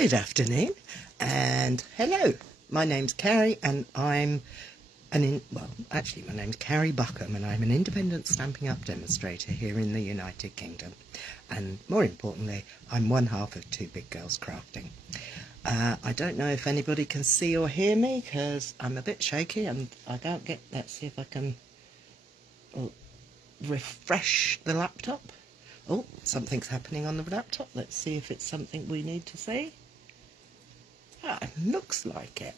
Good afternoon and hello. My name's Cary and I'm actually my name's Cary Buckham and I'm an independent Stampin' Up demonstrator here in the United Kingdom, and more importantly I'm one half of Two Big Girls Crafting. I don't know if anybody can see or hear me because I'm a bit shaky and I can't get, let's see if I can refresh the laptop. Oh, something's happening on the laptop. Let's see if it's something we need to see. It looks like it.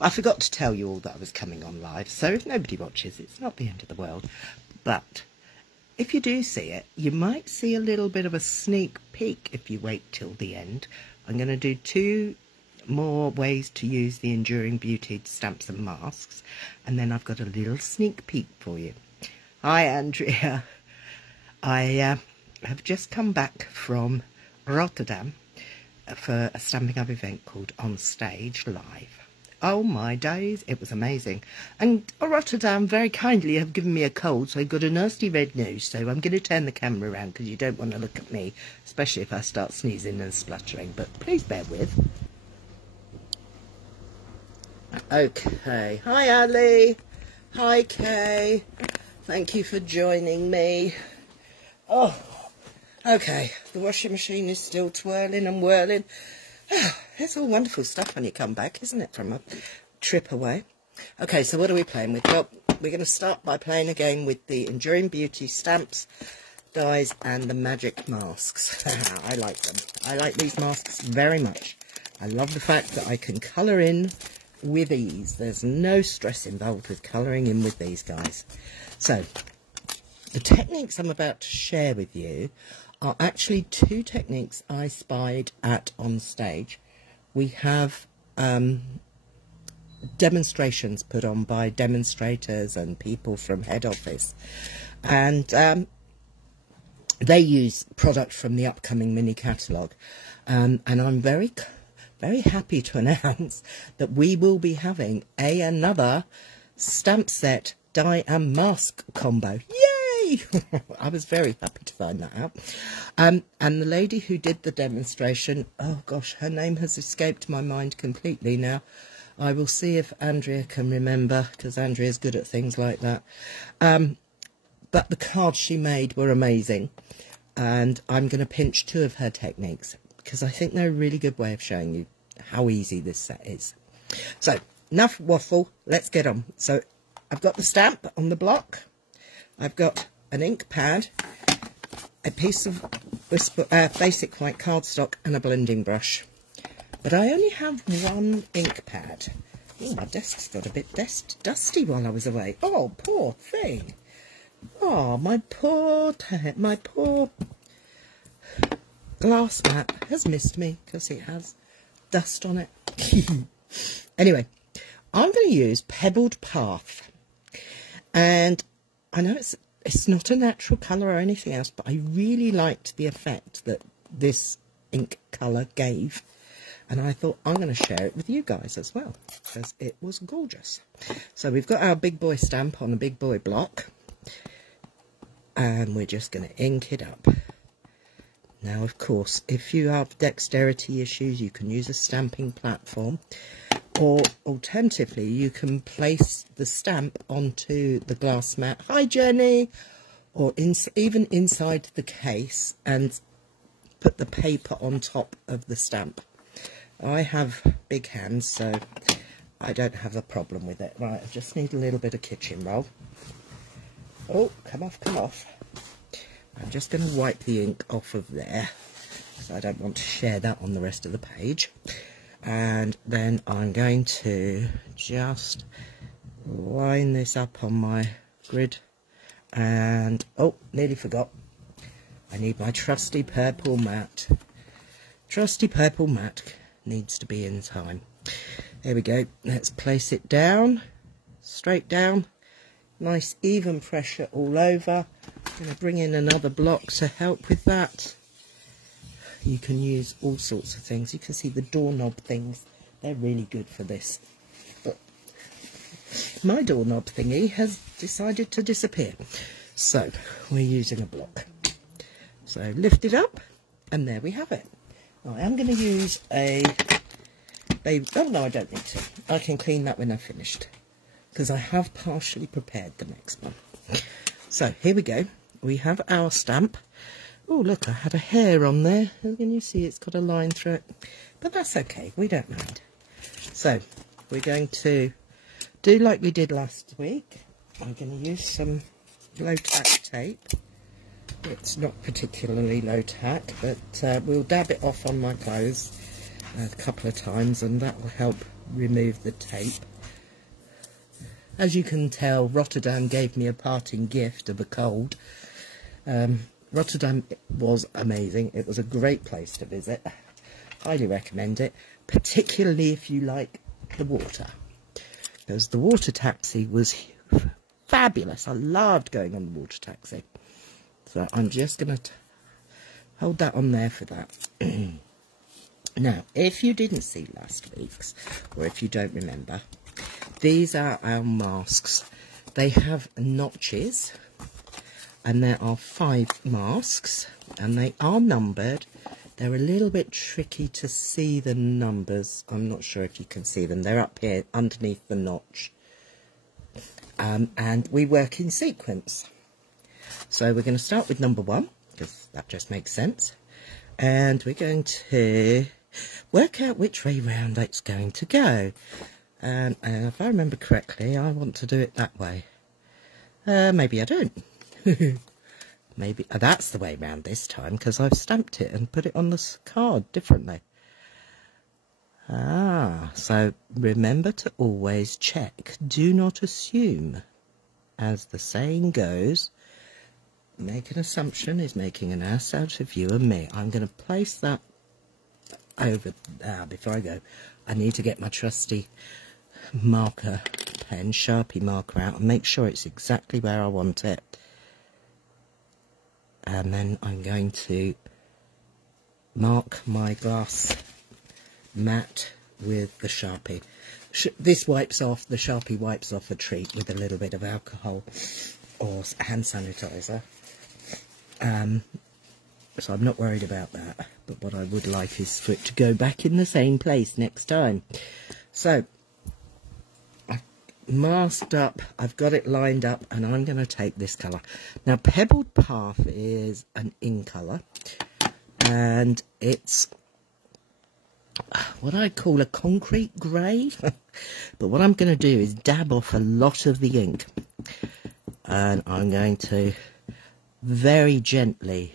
I forgot to tell you all that I was coming on live, so if nobody watches, it's not the end of the world. But if you do see it, you might see a little bit of a sneak peek if you wait till the end. I'm going to do 2 more ways to use the Enduring Beauty stamps and masks, and then I've got a little sneak peek for you. Hi Andrea. I have just come back from Rotterdam for a Stampin' Up event called On Stage Live. Oh my days, it was amazing. And Rotterdam very kindly have given me a cold, so I've got a nasty red nose, so I'm going to turn the camera around because you don't want to look at me, especially if I start sneezing and spluttering, but please bear with. Okay, hi Ali, hi Kay, thank you for joining me. Oh, okay, the washing machine is still twirling and whirling. It's all wonderful stuff when you come back, isn't it, from a trip away? Okay, so what are we playing with? Well, we're going to start by playing again with the Enduring Beauty stamps, dies and the magic masks. I like them. I like these masks very much. I love the fact that I can colour in with ease. There's no stress involved with colouring in with these guys. So, the techniques I'm about to share with you are actually 2 techniques I spied at On Stage. We have demonstrations put on by demonstrators and people from head office, and they use product from the upcoming mini catalogue, and I'm very happy to announce that we will be having another stamp set die and mask combo. Yay! I was very happy to find that out. And the lady who did the demonstration, oh gosh, her name has escaped my mind completely now. I will see if Andrea can remember, because Andrea's good at things like that. But the cards she made were amazing, and I'm going to pinch 2 of her techniques because I think they're a really good way of showing you how easy this set is. So, enough waffle, let's get on. So, I've got the stamp on the block. I've got an ink pad, a piece of basic white cardstock and a blending brush. But I only have 1 ink pad. Oh, my desk's got a bit dusty while I was away. Oh, poor thing. Oh, my poor glass mat has missed me because it has dust on it. Anyway, I'm going to use Pebbled Path. And I know it's not a natural colour or anything else, but I really liked the effect that this ink colour gave. And I thought I'm going to share it with you guys as well, because it was gorgeous. So we've got our big boy stamp on a big boy block. And we're just going to ink it up. Now, of course, if you have dexterity issues, you can use a stamping platform. Or alternatively, you can place the stamp onto the glass mat. Hi, Jenny! Or even inside the case and put the paper on top of the stamp. I have big hands, so I don't have a problem with it. Right, I just need a little bit of kitchen roll. Oh, come off, come off. I'm just going to wipe the ink off of there, because I don't want to share that on the rest of the page. And then I'm going to just line this up on my grid. And, oh, nearly forgot. I need my trusty purple mat. Trusty purple mat needs to be in time. There we go. Let's place it down, straight down. Nice even pressure all over. I'm going to bring in another block to help with that. You can use all sorts of things. You can see the doorknob things. They're really good for this. But my doorknob thingy has decided to disappear. So we're using a block. So lift it up and there we have it. I am going to use a baby... Oh, no, I don't need to. I can clean that when I've finished, because I have partially prepared the next one. So, here we go. We have our stamp. Oh, look, I had a hair on there. Can you see it's got a line through it? But that's okay. We don't mind. So, we're going to do like we did last week. I'm going to use some low-tack tape. It's not particularly low-tack, but we'll dab it off on my clothes a couple of times, and that will help remove the tape. As you can tell, Rotterdam gave me a parting gift of a cold. Rotterdam was amazing. It was a great place to visit. Highly recommend it, particularly if you like the water, because the water taxi was fabulous. I loved going on the water taxi. So I'm just going to hold that on there for that. Now, if you didn't see last week's, or if you don't remember, these are our masks. They have notches, and there are 5 masks, and they are numbered. They're a little bit tricky to see the numbers. I'm not sure if you can see them. They're up here underneath the notch. And we work in sequence. So we're going to start with number 1, because that just makes sense. And we're going to work out which way round it's going to go. And if I remember correctly, I want to do it that way. Maybe I don't. Maybe that's the way round this time, because I've stamped it and put it on the card differently. So remember to always check. Do not assume. As the saying goes, make an assumption is making an ass out of you and me. I'm going to place that over before I go. I need to get my trusty marker pen, Sharpie marker out, and make sure it's exactly where I want it. And then I'm going to mark my glass mat with the Sharpie. This wipes off, the Sharpie wipes off a treat with a little bit of alcohol or hand sanitizer. So I'm not worried about that. But what I would like is for it to go back in the same place next time. So I've masked up, I've got it lined up, and I'm going to take this colour. Now, Pebbled Path is an in colour, and it's what I call a concrete grey. But what I'm going to do is dab off a lot of the ink, and I'm going to very gently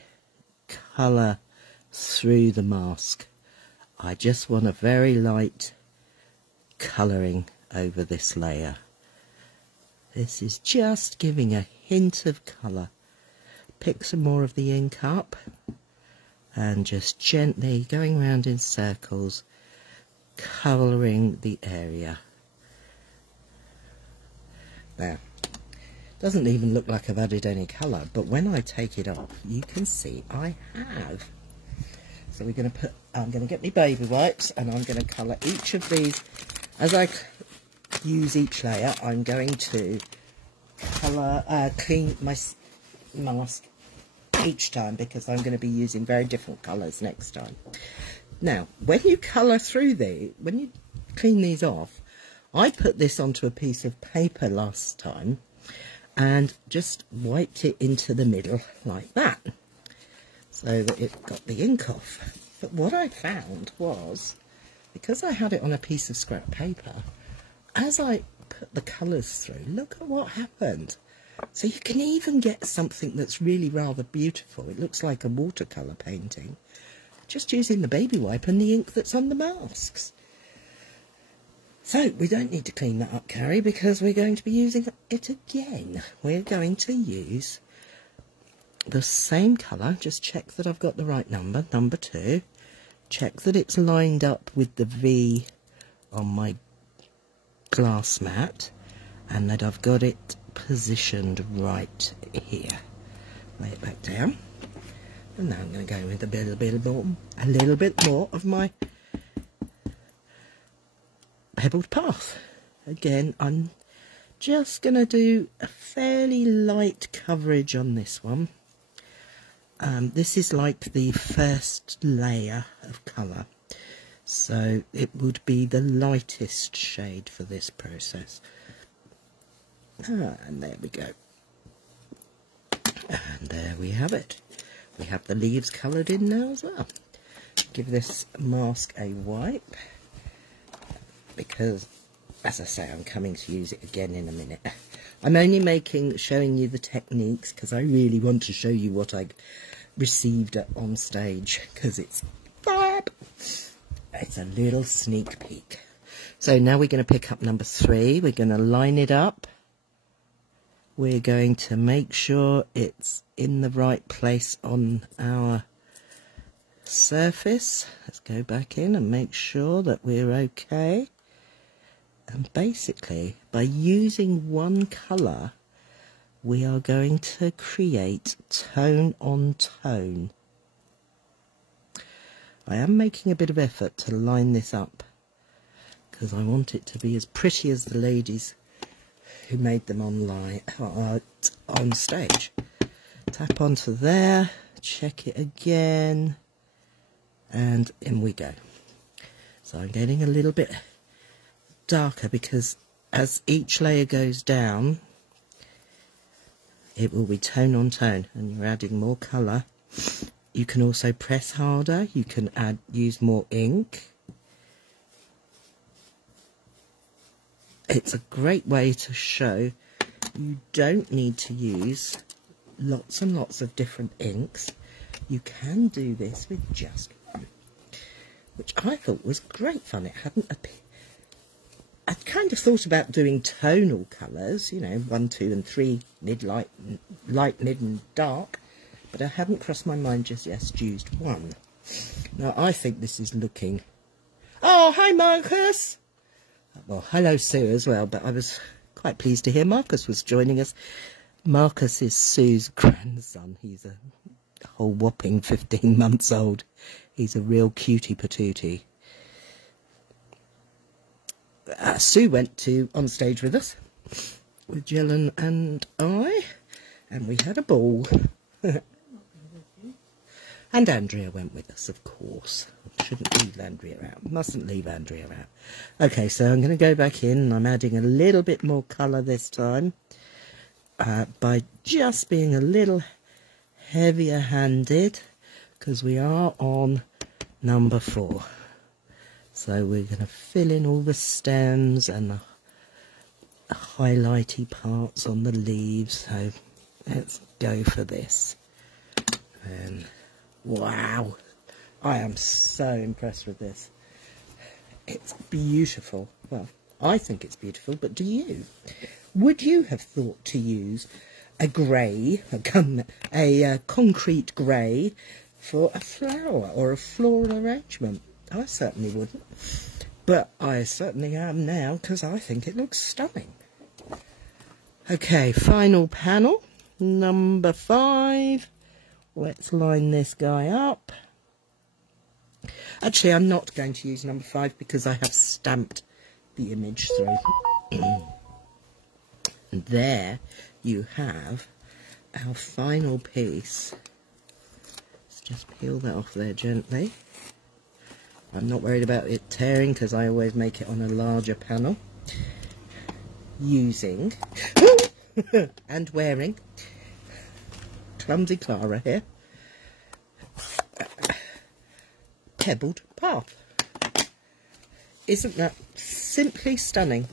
colour through the mask. I just want a very light colouring over this layer. This is just giving a hint of colour. Pick some more of the ink up and just gently going around in circles, colouring the area. Now, doesn't even look like I've added any colour, but when I take it off, you can see I have. So we're going to put, I'm going to get my baby wipes, and I'm going to colour each of these. As I use each layer, I'm going to colour, clean my mask each time, because I'm going to be using very different colours next time. Now, when you colour through when you clean these off, I put this onto a piece of paper last time and just wiped it into the middle like that, so that it got the ink off. But what I found was, because I had it on a piece of scrap paper, as I put the colours through, look at what happened. So you can even get something that's really rather beautiful. It looks like a watercolour painting, just using the baby wipe and the ink that's on the masks. So we don't need to clean that up, Cary, because we're going to be using it again. We're going to use the same colour. Just check that I've got the right number, number 2. Check that it's lined up with the V on my glass mat, and that I've got it positioned right here. Lay it back down, and now I'm going to go with a little bit more of my Pebbled Path. Again, I'm just going to do a fairly light coverage on this one, This is like the first layer of colour, so it would be the lightest shade for this process. And there we go. And there we have it. We have the leaves coloured in now as well. Give this mask a wipe, because, as I say, I'm coming to use it again in a minute. I'm only showing you the techniques because I really want to show you what I received on stage, because it's fab. It's a little sneak peek. So now we're going to pick up number 3. We're going to line it up. We're going to make sure it's in the right place on our surface. Let's go back in and make sure that we're okay. And basically, by using one colour, we are going to create tone on tone. I am making a bit of effort to line this up because I want it to be as pretty as the ladies who made them on stage. Tap onto there, check it again, and in we go. So I'm getting a little bit darker because as each layer goes down, it will be tone on tone, and you're adding more colour. You can also press harder, you can use more ink. It's a great way to show you don't need to use lots and lots of different inks. You can do this with just one, which I thought was great fun. It hadn't appeared. I'd kind of thought about doing tonal colours, you know, 1, 2 and 3, mid-light, light, mid and dark, but I hadn't crossed my mind just yet, used one. Now I think this is looking... Oh, hi Marcus! Well, hello Sue as well, but I was quite pleased to hear Marcus was joining us. Marcus is Sue's grandson. He's a whole whopping 15 months old. He's a real cutie patootie. Sue went on stage with us, with Jillian and I, and we had a ball. And Andrea went with us, of course. Shouldn't leave Andrea out. Mustn't leave Andrea out. Okay, so I'm going to go back in, and I'm adding a little bit more colour this time by just being a little heavier-handed, because we are on number 4. So we're going to fill in all the stems and the highlighty parts on the leaves. So let's go for this. And wow, I am so impressed with this. It's beautiful. Well, I think it's beautiful, but do you? Would you have thought to use a grey, a concrete grey for a flower or a floral arrangement? I certainly wouldn't, but I certainly am now because I think it looks stunning. Okay, final panel, number 5. Let's line this guy up. Actually, I'm not going to use number 5 because I have stamped the image through. And there you have our final piece. Let's just peel that off there gently. I'm not worried about it tearing because I always make it on a larger panel. Using and wearing clumsy Clara here. Pebbled path. Isn't that simply stunning?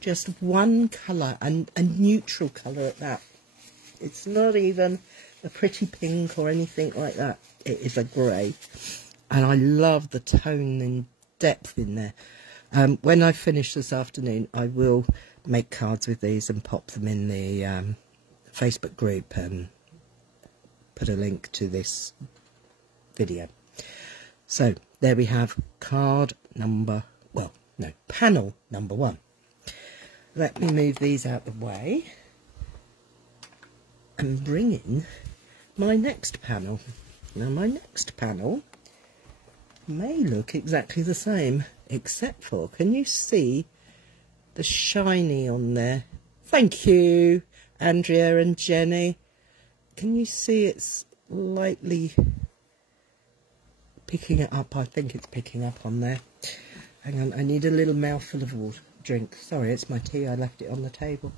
Just one colour, and a neutral colour at that. It's not even a pretty pink or anything like that. It is a grey. And I love the tone and depth in there. When I finish this afternoon, I will make cards with these and pop them in the Facebook group and put a link to this video. So there we have panel number 1. Let me move these out the way and bring in my next panel. Now my next panel may look exactly the same, except for, can you see the shiny on there? Thank you, Andrea and Jenny. Can you see it's lightly picking it up. I think it's picking up on there. Hang on, I need a little mouthful of water. Drink. Sorry, it's my tea. I left it on the table.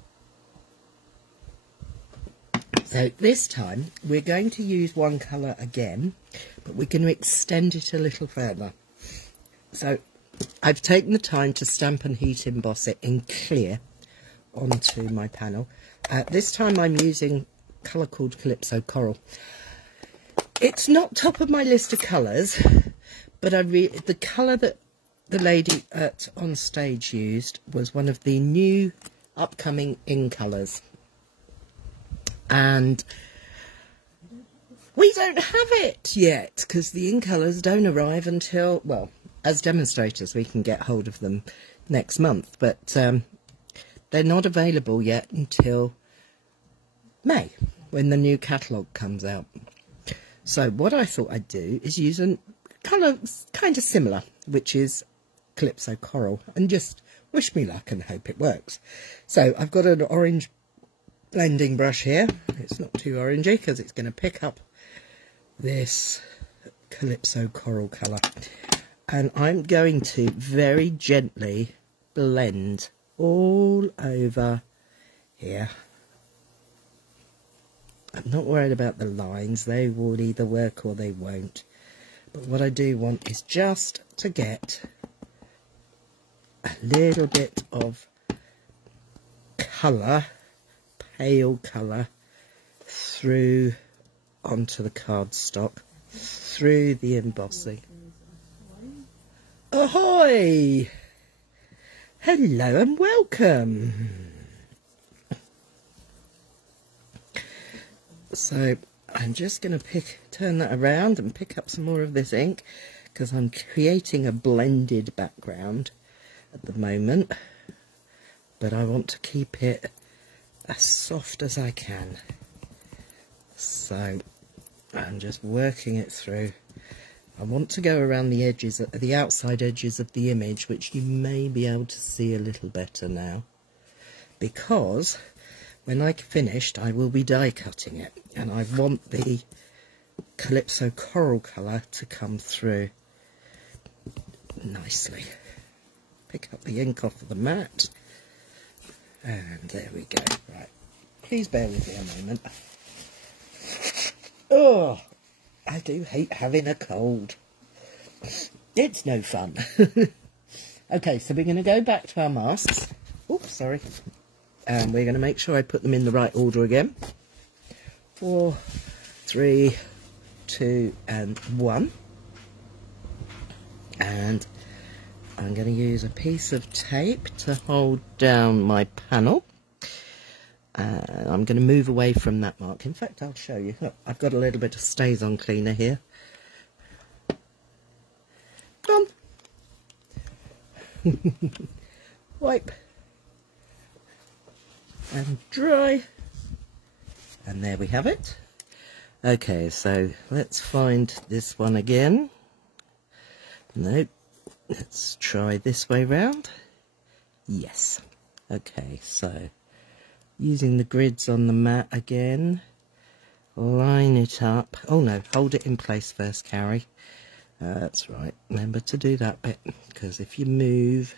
So this time we're going to use one colour again, but we're going to extend it a little further. So I've taken the time to stamp and heat emboss it in clear onto my panel. This time I'm using colour called Calypso Coral. It's not top of my list of colours, but the colour that the lady on stage used was one of the new upcoming in colours. And we don't have it yet because the in colours don't arrive until, well, as demonstrators we can get hold of them next month, but they're not available yet until May, when the new catalogue comes out. So what I thought I'd do is use a colour kind of similar, which is Calypso Coral, and just wish me luck and hope it works. So I've got an orange blending brush here. It's not too orangey because it's going to pick up this Calypso Coral colour, and I'm going to very gently blend all over here. I'm not worried about the lines, they will either work or they won't, but what I do want is just to get a little bit of colour, pale colour, through onto the cardstock, through the embossing. Ahoy! Hello and welcome! So I'm just going to turn that around and pick up some more of this ink, because I'm creating a blended background at the moment, but I want to keep it as soft as I can. So I'm just working it through. I want to go around the edges, the outside edges of the image, which you may be able to see a little better now, because when I finished I will be die cutting it, and I want the Calypso Coral colour to come through nicely. Pick up the ink off of the mat, and there we go. Right, please bear with me a moment. Oh, I do hate having a cold. It's no fun. Okay, so we're going to go back to our masks. Oops, sorry. And we're going to make sure I put them in the right order again. 4, 3, 2, and 1. And I'm going to use a piece of tape to hold down my panel. I'm going to move away from that mark. In fact, I'll show you. Look, I've got a little bit of Stays-On cleaner here. Come on. Wipe. And dry. And there we have it. Okay, so let's find this one again. No, let's try this way round. Yes. Okay, so using the grids on the mat again, line it up. Oh no, hold it in place first, Cary. That's right, remember to do that bit, because if you move,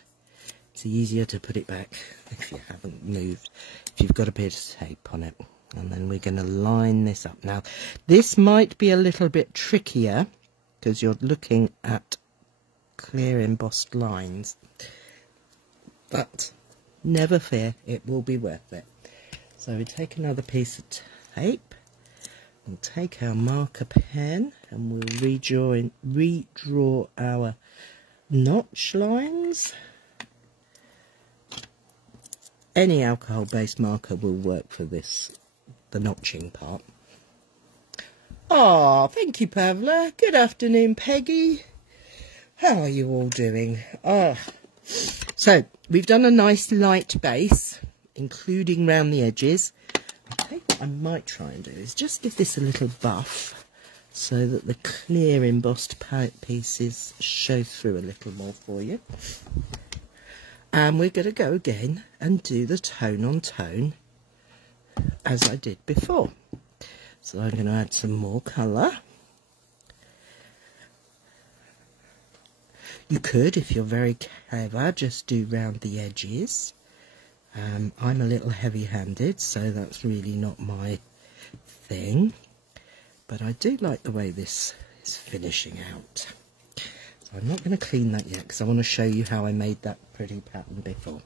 it's easier to put it back if you haven't moved, if you've got a bit of tape on it. And then we're going to line this up. Now, this might be a little bit trickier, because you're looking at clear embossed lines, but never fear, it will be worth it. So we take another piece of tape, we'll take our marker pen, and we'll redraw our notch lines. Any alcohol-based marker will work for this, the notching part. Ah, thank you, Pavla. Good afternoon, Peggy. How are you all doing? So we've done a nice light base, including round the edges. I think what I might try and do is just give this a little buff so that the clear embossed pieces show through a little more for you. And we're going to go again and do the tone on tone as I did before. So I'm going to add some more colour. You could, if you're very clever, just do round the edges. I'm a little heavy-handed, so that's really not my thing. But I do like the way this is finishing out. So I'm not going to clean that yet, because I want to show you how I made that pretty pattern before.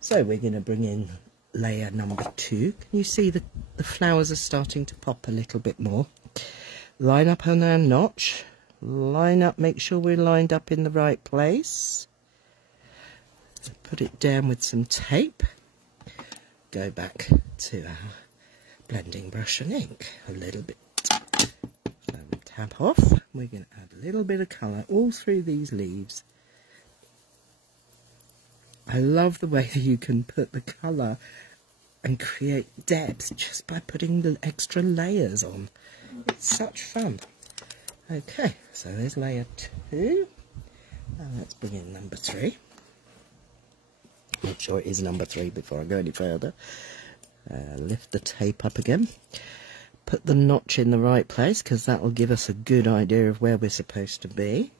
So we're going to bring in layer number 2. Can you see the flowers are starting to pop a little bit more? Line up on our notch. Line up, make sure we're lined up in the right place. So put it down with some tape. Go back to our blending brush and ink a little bit. Tap off. We're going to add a little bit of colour all through these leaves. I love the way that you can put the colour and create depth just by putting the extra layers on. It's such fun. Okay, so there's layer 2. Now let's bring in number 3. Make sure it is number 3 before I go any further. Lift the tape up again. Put the notch in the right place, because that will give us a good idea of where we're supposed to be.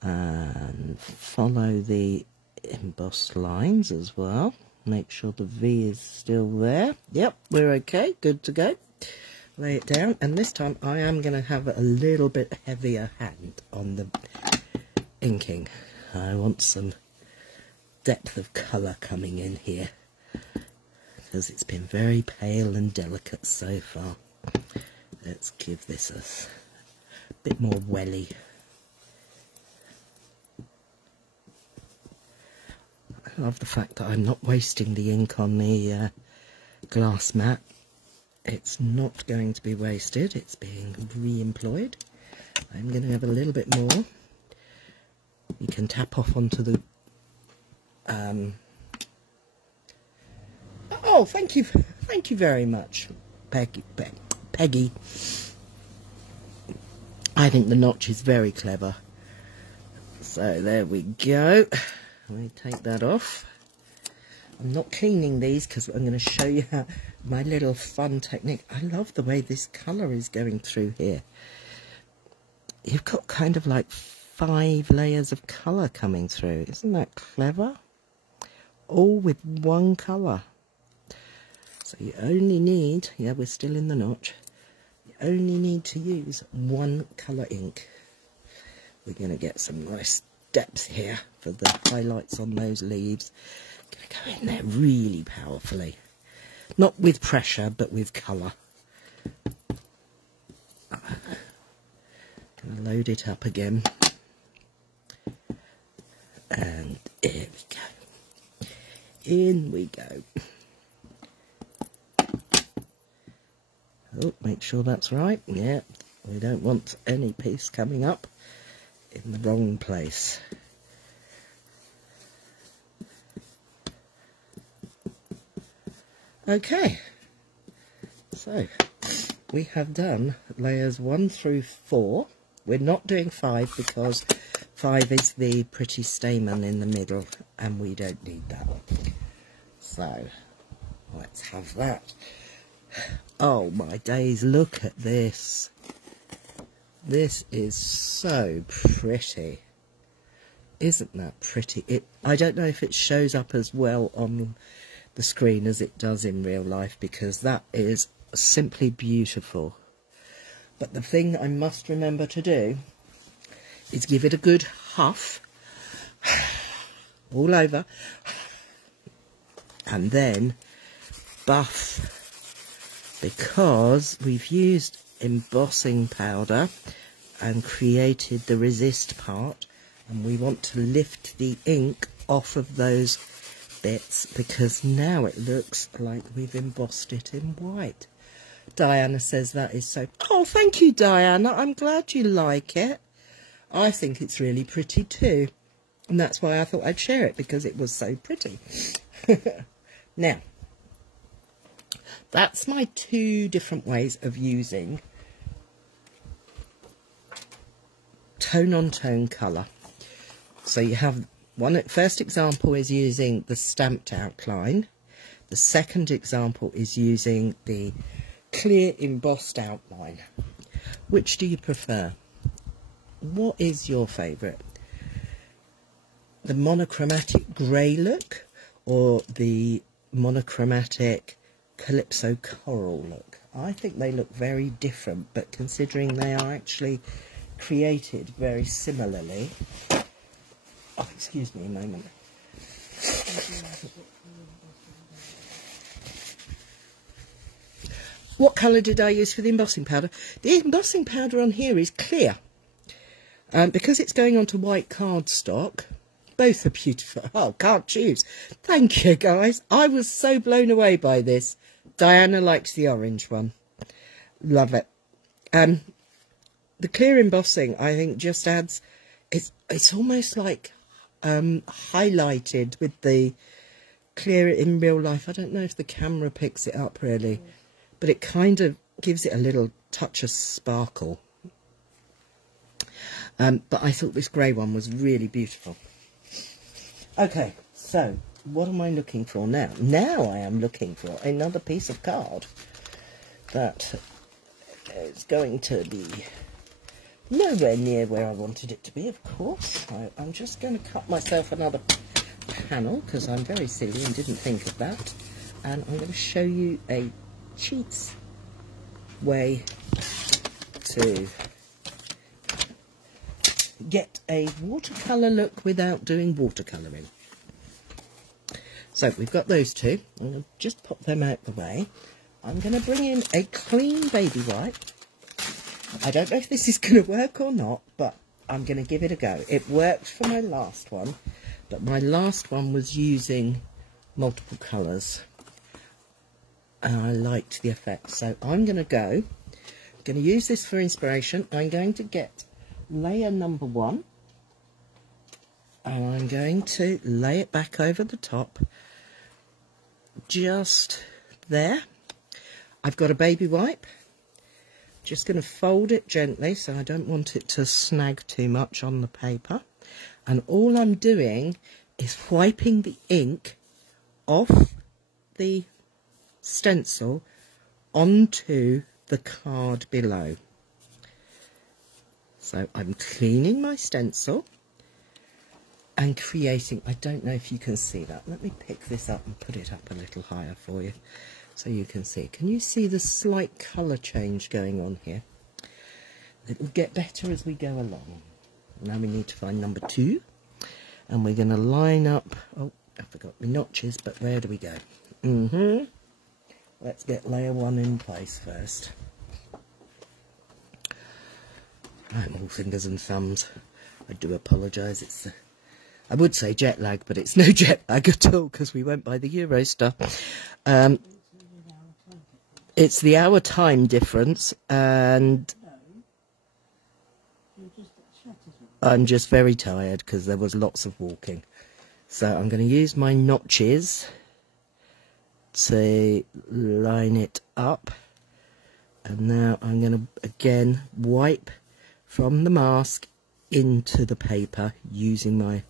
And follow the embossed lines as well. Make sure the V is still there. Yep, we're okay, good to go. Lay it down, and this time I am going to have a little bit heavier hand on the inking. I want some depth of colour coming in here, because it's been very pale and delicate so far. Let's give this a bit more welly. I love the fact that I'm not wasting the ink on the glass mat. It's not going to be wasted, it's being re-employed. I'm going to have a little bit more. You can tap off onto the... Oh, thank you very much, Peggy. I think the notch is very clever. So there we go. Let me take that off. I'm not cleaning these because I'm going to show you how my little fun technique. I love the way this colour is going through here. You've got kind of like 5 layers of colour coming through. Isn't that clever? All with one colour. So you only need, yeah, we're still in the notch. You only need to use one colour ink. We're going to get some nice depth here for the highlights on those leaves. Going to go in there really powerfully. Not with pressure, but with colour. Going to load it up again. And here we go. In we go. Oh, make sure that's right. Yeah, we don't want any piece coming up in the wrong place. Okay, so we have done layers 1 through 4. We're not doing 5 because 5 is the pretty stamen in the middle and we don't need that. So let's have that. Oh my days, look at this. This is so pretty. Isn't that pretty? I don't know if it shows up as well on the screen as it does in real life, because that is simply beautiful. But the thing I must remember to do is give it a good huff all over and then buff, because we've used embossing powder and created the resist part, and we want to lift the ink off of those bits, because now it looks like we've embossed it in white. Diana says that is so... Oh, thank you, Diana. I'm glad you like it. I think it's really pretty too. And that's why I thought I'd share it, because it was so pretty. Now, that's my 2 different ways of using tone-on-tone colour. So you have one. First example is using the stamped outline. The second example is using the clear embossed outline. Which do you prefer? What is your favourite? The monochromatic grey look or the monochromatic Calypso coral look? I think they look very different, but considering they are actually created very similarly. Oh, excuse me a moment. What colour did I use for the embossing powder? The embossing powder on here is clear. Because it's going onto white cardstock, both are beautiful. Oh, can't choose. Thank you, guys. I was so blown away by this. Diana likes the orange one. Love it. The clear embossing, I think, just adds... It's almost like highlighted with the clear in real life. I don't know if the camera picks it up really, but it kind of gives it a little touch of sparkle. But I thought this grey one was really beautiful. Okay, so what am I looking for now? Now I am looking for another piece of card that is going to be nowhere near where I wanted it to be, of course. I'm just going to cut myself another panel because I'm very silly and didn't think of that. And I'm going to show you a cheats way to get a watercolour look without doing watercolouring. So we've got those two. I'm going to just pop them out the way. I'm going to bring in a clean baby wipe. I don't know if this is going to work or not, but I'm going to give it a go. It worked for my last one, but my last one was using multiple colours. And I liked the effect. So I'm going to use this for inspiration. I'm going to get layer number 1. And I'm going to lay it back over the top. Just there. I've got a baby wipe. Just going to fold it gently so I don't want it to snag too much on the paper. And all I'm doing is wiping the ink off the stencil onto the card below. So I'm cleaning my stencil and creating, I don't know if you can see that. Let me pick this up and put it up a little higher for you so you can see. Can you see the slight colour change going on here? It will get better as we go along. Now we need to find number 2 and we're going to line up, oh, I forgot my notches, but where do we go? Let's get layer 1 in place first. I'm all fingers and thumbs. I do apologise. I would say jet lag, but it's no jet lag at all because we went by the Eurostar. It's the hour time difference, and I'm just very tired because there was lots of walking. So I'm going to use my notches to line it up. And now I'm going to again wipe from the mask into the paper using my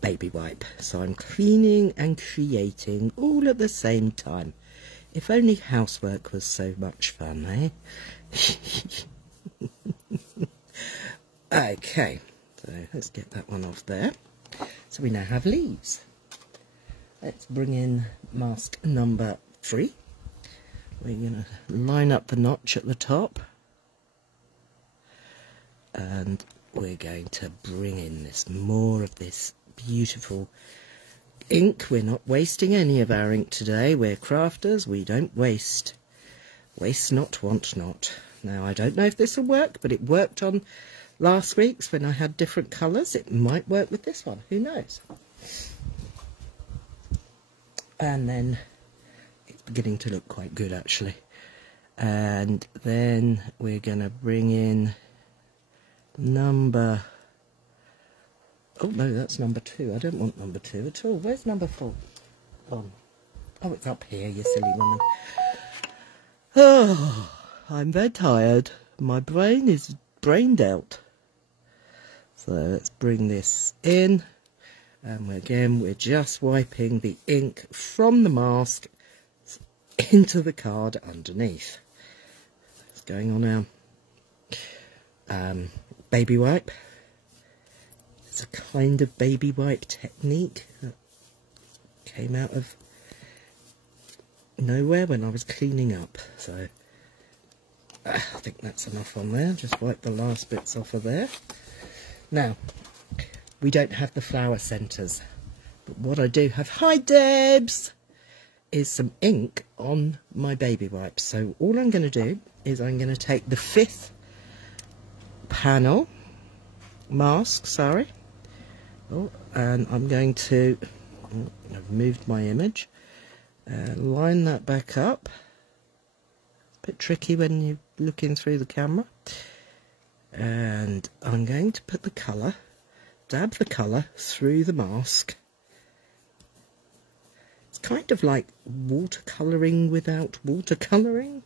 baby wipe. So I'm cleaning and creating all at the same time. If only housework was so much fun, eh? Okay, so let's get that one off there. So we now have leaves. Let's bring in mask number 3. We're going to line up the notch at the top. And we're going to bring in more of this beautiful ink. We're not wasting any of our ink today. We're crafters. We don't waste. Waste not, want not. Now, I don't know if this will work, but it worked on last week's when I had different colours. It might work with this one. Who knows? And then it's beginning to look quite good, actually. And then we're going to bring in number... Oh, no, that's number 2. I don't want number 2 at all. Where's number 4? Oh, it's up here, you silly woman. Oh, I'm very tired. My brain is brained out. So let's bring this in. And again, we're just wiping the ink from the mask into the card underneath. It's going on our baby wipe. It's a kind of baby wipe technique that came out of nowhere when I was cleaning up. So I think that's enough on there. Just wipe the last bits off of there. Now, we don't have the flower centres, but what I do have, hi Debs, is some ink on my baby wipes. So all I'm going to do is I'm going to take the 5th panel mask, sorry. Oh, and I'm going to, I've moved my image, line that back up. A bit tricky when you're looking through the camera. And I'm going to put the colour, dab the colour through the mask. It's kind of like watercolouring without watercolouring.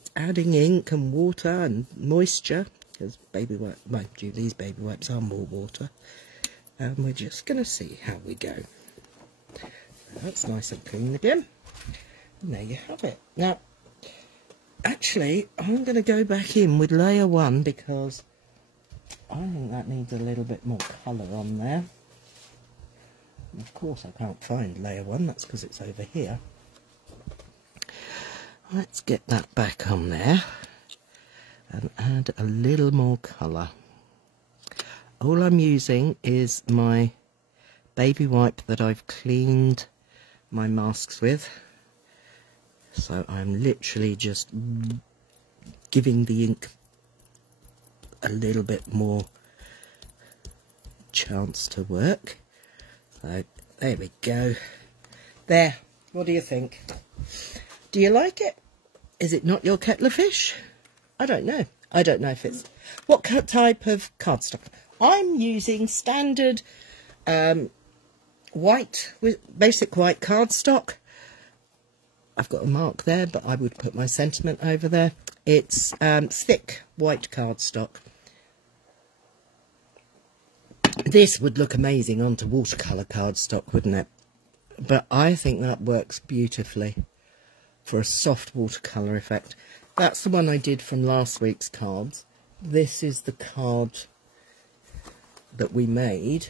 It's adding ink and water and moisture, because baby wipe, mind you, these baby wipes are more water. And we're just going to see how we go. That's nice and clean again. And there you have it. Now, actually, I'm going to go back in with layer 1 because I think that needs a little bit more colour on there. And of course, I can't find layer 1. That's because it's over here. Let's get that back on there and add a little more colour. All I'm using is my baby wipe that I've cleaned my masks with. So I'm literally just giving the ink a little bit more chance to work. So there we go. There, what do you think? Do you like it? Is it not your kettle of fish? I don't know. I don't know if it's... What type of cardstock? I'm using standard white, basic white cardstock. I've got a mark there, but I would put my sentiment over there. It's thick white cardstock. This would look amazing onto watercolour cardstock, wouldn't it? But I think that works beautifully for a soft watercolour effect. That's the one I did from last week's cards. This is the card that we made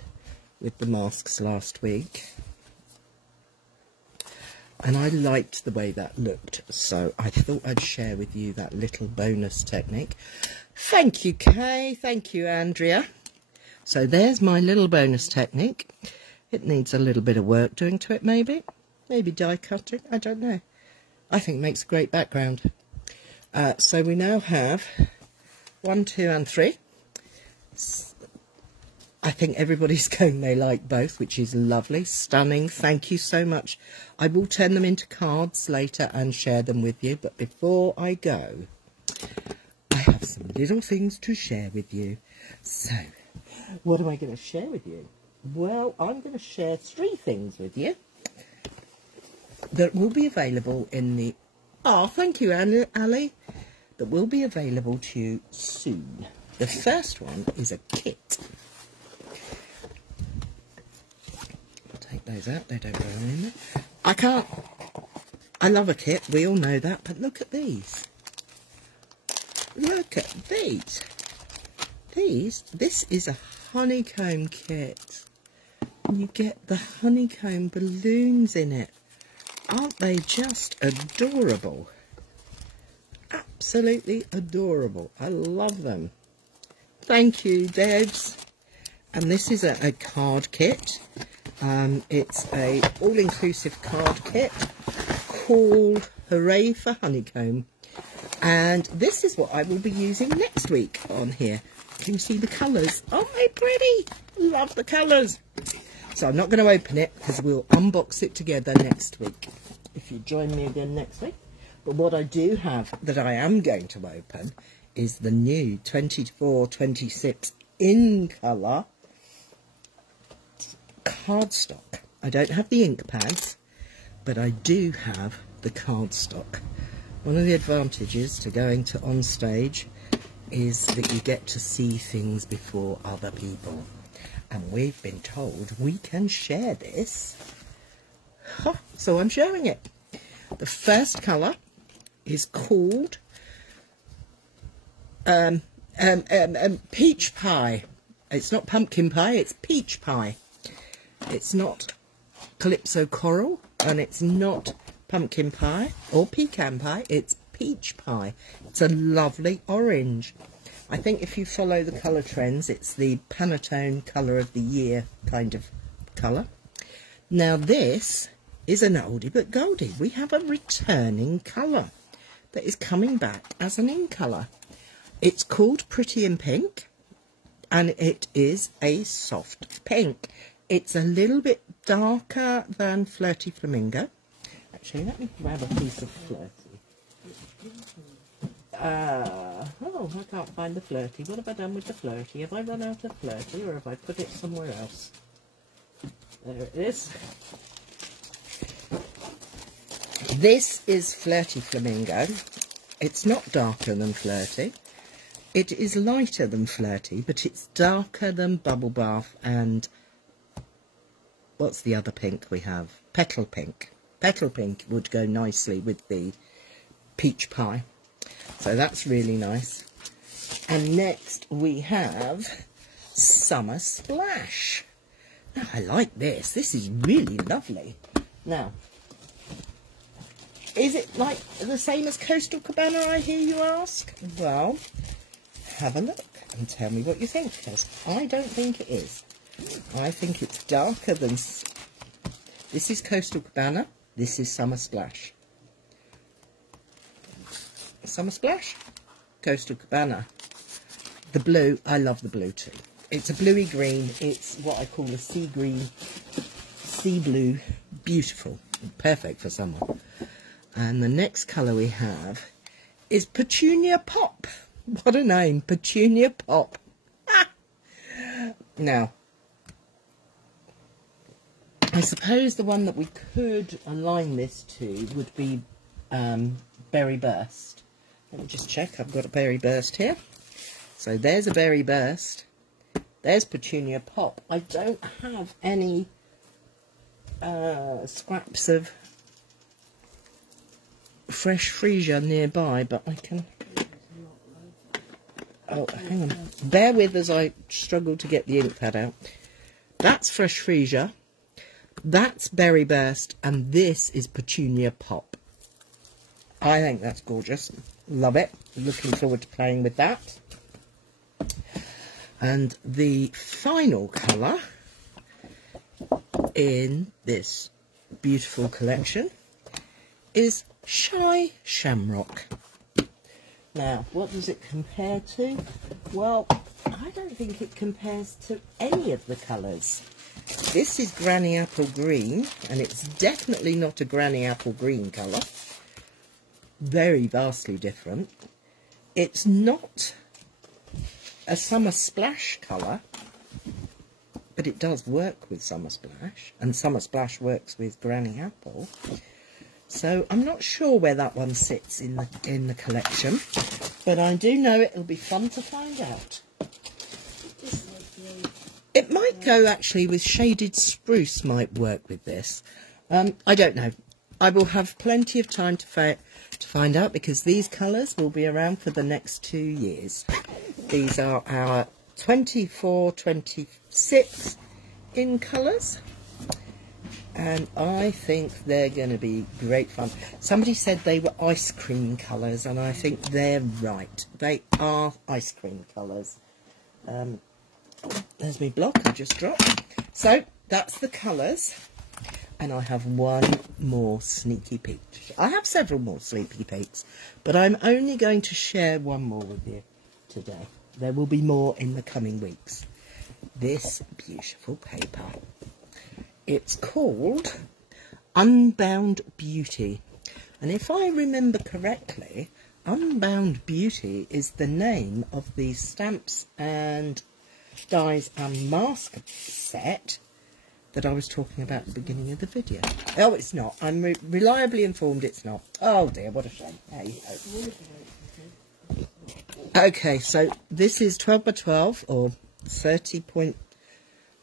with the masks last week. And I liked the way that looked, so I thought I'd share with you that little bonus technique. Thank you, Kay. Thank you, Andrea. So there's my little bonus technique. It needs a little bit of work doing to it, maybe. Maybe die cutting, I don't know. I think it makes a great background. So we now have 1, 2 and 3. I think everybody's going they like both, which is lovely, stunning. Thank you so much. I will turn them into cards later and share them with you. But before I go, I have some little things to share with you. So, what am I going to share with you? Well, I'm going to share 3 things with you that will be available in the... Oh, thank you, Ali. That will be available to you soon. The first one is a kit. Take those out, they don't go in there. I love a kit, we all know that, but look at these. Look at these. This is a honeycomb kit. You get the honeycomb balloons in it. Aren't they just adorable? Absolutely adorable. I love them. Thank you, Debs. And this is a card kit. It's a all-inclusive card kit called Hooray for Honeycomb. And this is what I will be using next week on here. Can you see the colours? Oh, they're pretty. Love the colours. So I'm not going to open it because we'll unbox it together next week, if you join me again next week. But what I do have that I am going to open is the new 24-26 in colour cardstock. I don't have the ink pads, but I do have the cardstock. One of the advantages to going to on stage is that you get to see things before other people, and we've been told we can share this, so I'm sharing it. The first colour is called peach pie. It's not pumpkin pie, it's peach pie. It's not calypso coral, and it's not pumpkin pie or pecan pie, it's peach pie. It's a lovely orange. I think if you follow the colour trends, it's the Pantone colour of the year kind of colour. Now this is an oldie but goldie. We have a returning colour that is coming back as an in colour. It's called Pretty in Pink, and it is a soft pink. It's a little bit darker than Flirty Flamingo. Actually, let me grab a piece of Flirty. Oh, I can't find the Flirty. What have I done with the Flirty? Have I run out of Flirty, or have I put it somewhere else? There it is. This is Flirty Flamingo. It's not darker than Flirty. It is lighter than Flirty, but it's darker than Bubble Bath and... what's the other pink we have? Petal Pink. Petal Pink would go nicely with the peach pie. So that's really nice. And next we have Summer Splash. Now I like this. This is really lovely. Now, is it like the same as Coastal Cabana, I hear you ask? Well, have a look and tell me what you think, because I don't think it is. I think it's darker than... This is Coastal Cabana. This is Summer Splash. Summer Splash, Coastal Cabana. The blue, I love the blue too. It's a bluey green. It's what I call a sea green, sea blue. Beautiful. Perfect for summer. And the next colour we have is Petunia Pop. What a name, Petunia Pop. Now, I suppose the one that we could align this to would be Berry Burst. Let me just check. I've got a Berry Burst here. So there's a Berry Burst. There's Petunia Pop. I don't have any scraps of fresh freesia nearby, but I can... Oh, hang on. Bear with as I struggle to get the ink pad out. That's fresh freesia. That's Berry Burst, and this is Petunia Pop. I think that's gorgeous. Love it. Looking forward to playing with that. And the final colour in this beautiful collection is Shy Shamrock. Now, what does it compare to? Well, I don't think it compares to any of the colours. This is Granny Apple Green, and it's definitely not a Granny Apple Green colour. Very vastly different. It's not a Summer Splash colour, but it does work with Summer Splash, and Summer Splash works with Granny Apple. So I'm not sure where that one sits in the collection, but I do know it'll be fun to find out. It might go actually with Shaded Spruce, might work with this. I don't know. I will have plenty of time to find out, because these colours will be around for the next 2 years. These are our 24, 26 in colours, and I think they're going to be great fun. Somebody said they were ice cream colours, and I think they're right. They are ice cream colours. There's my block I just dropped. So that's the colours, and I have one more sneaky peek. I have several more sneaky peeks, but I'm only going to share one more with you today. There will be more in the coming weeks. This beautiful paper. It's called Unbound Beauty. And if I remember correctly, Unbound Beauty is the name of the stamps and dies and mask set that I was talking about at the beginning of the video. Oh, it's not. I'm reliably informed it's not. Oh dear, what a shame. There you go. Okay, so this is 12 by 12 or 30 point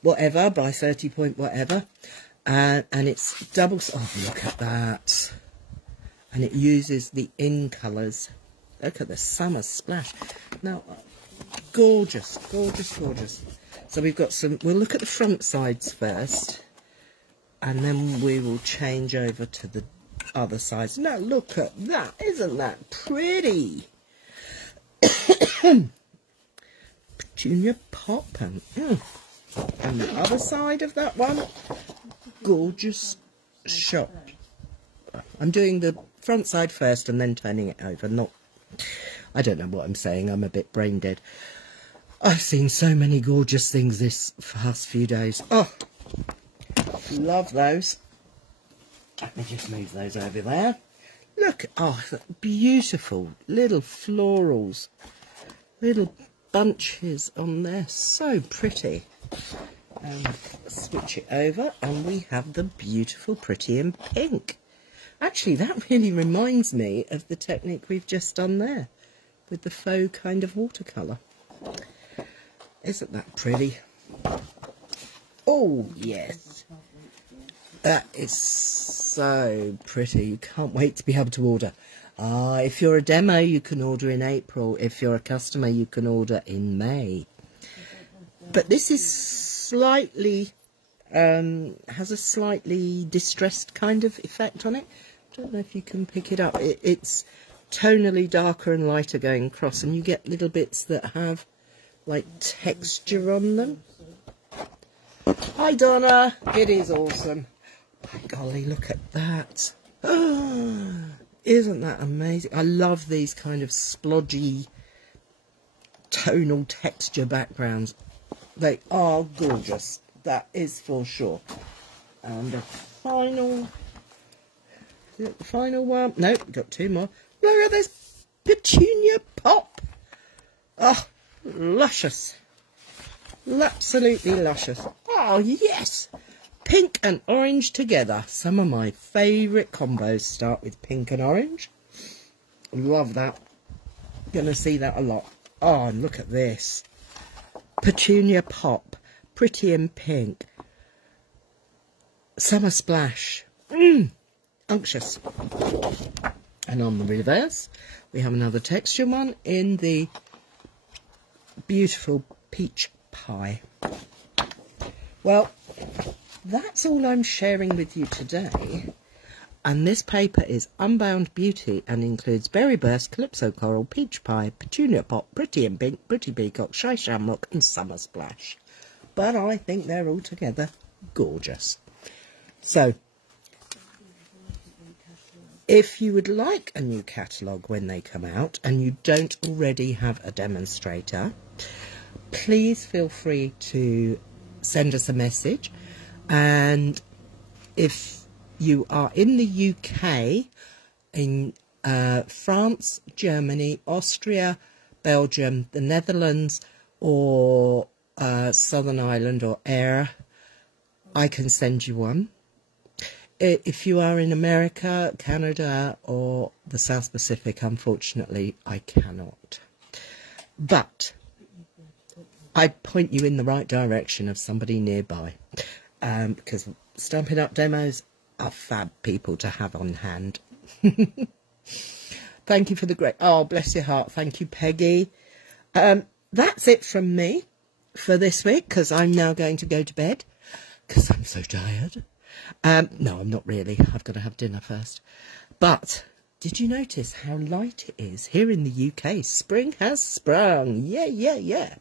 whatever by 30 point whatever. And it's double... Oh, look at that. and it uses the in colours. Look at the summer splash. Now, gorgeous, gorgeous, gorgeous. So we've got some, we'll look at the front sides first, and then we will change over to the other sides. Now look at that, isn't that pretty? Petunia Pop, and the other side of that one, gorgeous shot. I'm doing the front side first and then turning it over. Not, I don't know what I'm saying, I'm a bit brain dead. I've seen so many gorgeous things this past few days. Oh, love those. Let me just move those over there. Look, oh, beautiful little florals, little bunches on there, so pretty. And switch it over, and we have the beautiful Pretty in Pink. Actually, that really reminds me of the technique we've just done there with the faux kind of watercolour. Isn't that pretty? Oh, yes. That is so pretty. You can't wait to be able to order. If you're a demo, you can order in April. If you're a customer, you can order in May. But this is slightly, has a slightly distressed kind of effect on it. I don't know if you can pick it up. It's tonally darker and lighter going across, and you get little bits that have like texture on them. Hi Donna, it is awesome. By golly, look at that. Isn't that amazing? I love these kind of splodgy tonal texture backgrounds. They are gorgeous, that is for sure. And the final, is it the final one? Nope, we've got two more. Look at this Petunia Pop. Oh, luscious. Absolutely luscious. Oh, yes. Pink and orange together. Some of my favourite combos start with pink and orange. Love that. Gonna see that a lot. Oh, and look at this. Petunia Pop. Pretty in Pink. Summer Splash. Unctuous. And on the reverse, we have another texture one in the beautiful Peach Pie. Well, that's all I'm sharing with you today. And this paper is Unbound Beauty and includes Berry Burst, Calypso Coral, Peach Pie, Petunia Pop, Pretty in Pink, Pretty Peacock, Shy Shamrock and Summer Splash. But I think they're all together gorgeous. So, if you would like a new catalogue when they come out and you don't already have a demonstrator, please feel free to send us a message. And if you are in the UK, in France, Germany, Austria, Belgium, the Netherlands, or Southern Ireland or Air, I can send you one. If you are in America, Canada, or the South Pacific, unfortunately, I cannot. But I'd point you in the right direction of somebody nearby, because Stampin' Up demos are fab people to have on hand. Thank you for the great... Oh, bless your heart. Thank you, Peggy. That's it from me for this week, because I'm now going to go to bed, because I'm so tired. No, I'm not really. I've got to have dinner first. But did you notice how light it is? Here in the UK, spring has sprung. Yeah, yeah, yeah.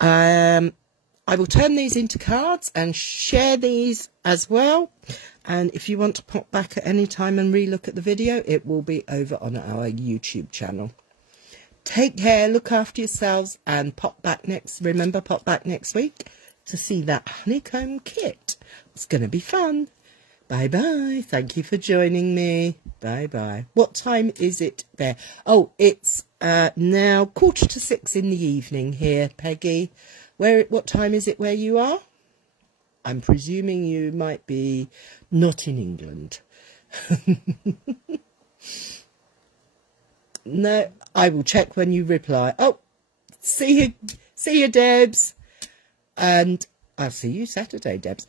I will turn these into cards and share these as well. And if you want to pop back at any time and relook at the video, it will be over on our YouTube channel. Take care, look after yourselves, and pop back next. Remember, pop back next week to see that honeycomb kit. It's going to be fun. Bye-bye. Thank you for joining me. Bye-bye. What time is it there? Oh, it's now 6:45 in the evening here, Peggy. What time is it where you are? I'm presuming you might be not in England. No, I will check when you reply. Oh, see you, Debs. And I'll see you Saturday, Debs.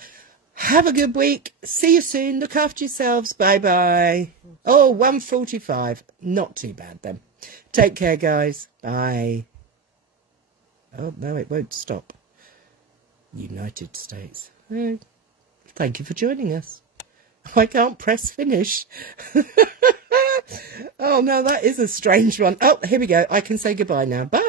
Have a good week. See you soon. Look after yourselves. Bye-bye. Oh, 1:45. Not too bad then. Take care, guys. Bye. Oh, no, it won't stop. United States. Oh, thank you for joining us. I can't press finish. Oh, no, that is a strange one. Oh, here we go. I can say goodbye now. Bye.